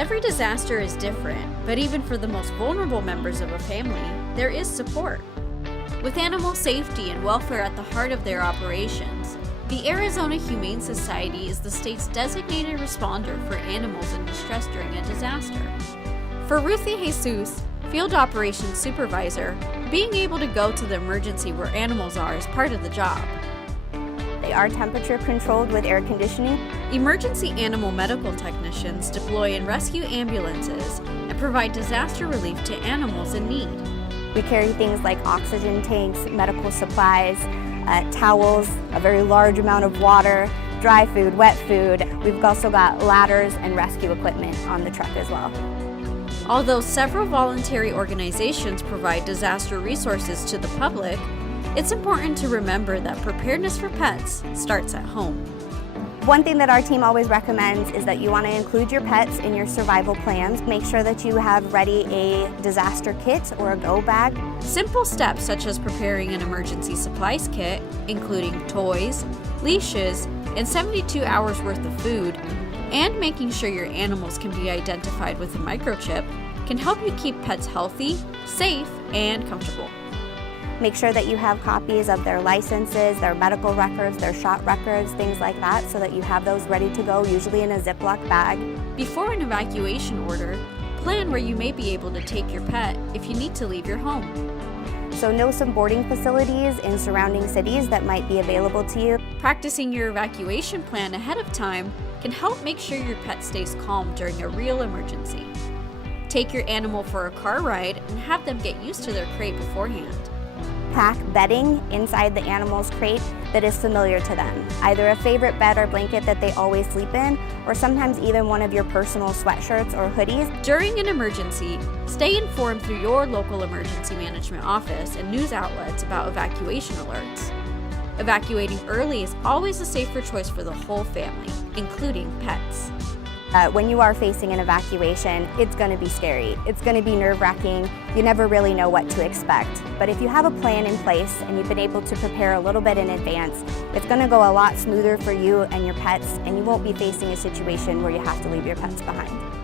Every disaster is different, but even for the most vulnerable members of a family, there is support. With animal safety and welfare at the heart of their operations, the Arizona Humane Society is the state's designated responder for animals in distress during a disaster. For Ruthie Jesus, Field Operations Supervisor, being able to go to the emergency where animals are is part of the job. They are temperature controlled with air conditioning. Emergency animal medical technicians deploy and rescue ambulances and provide disaster relief to animals in need. We carry things like oxygen tanks, medical supplies, towels, a very large amount of water, dry food, wet food. We've also got ladders and rescue equipment on the truck as well. Although several voluntary organizations provide disaster resources to the public, it's important to remember that preparedness for pets starts at home. One thing that our team always recommends is that you want to include your pets in your survival plans. Make sure that you have ready a disaster kit or a go bag. Simple steps such as preparing an emergency supplies kit, including toys, leashes, and 72 hours worth of food, and making sure your animals can be identified with a microchip can help you keep pets healthy, safe, and comfortable. Make sure that you have copies of their licenses, their medical records, their shot records, things like that, so that you have those ready to go, usually in a Ziploc bag. Before an evacuation order, plan where you may be able to take your pet if you need to leave your home. So know some boarding facilities in surrounding cities that might be available to you. Practicing your evacuation plan ahead of time can help make sure your pet stays calm during a real emergency. Take your animal for a car ride and have them get used to their crate beforehand. Pack bedding inside the animal's crate that is familiar to them, either a favorite bed or blanket that they always sleep in, or sometimes even one of your personal sweatshirts or hoodies. During an emergency, stay informed through your local emergency management office and news outlets about evacuation alerts. Evacuating early is always a safer choice for the whole family, including pets. When you are facing an evacuation, it's going to be scary. It's going to be nerve-wracking. You never really know what to expect. But if you have a plan in place and you've been able to prepare a little bit in advance, it's going to go a lot smoother for you and your pets, and you won't be facing a situation where you have to leave your pets behind.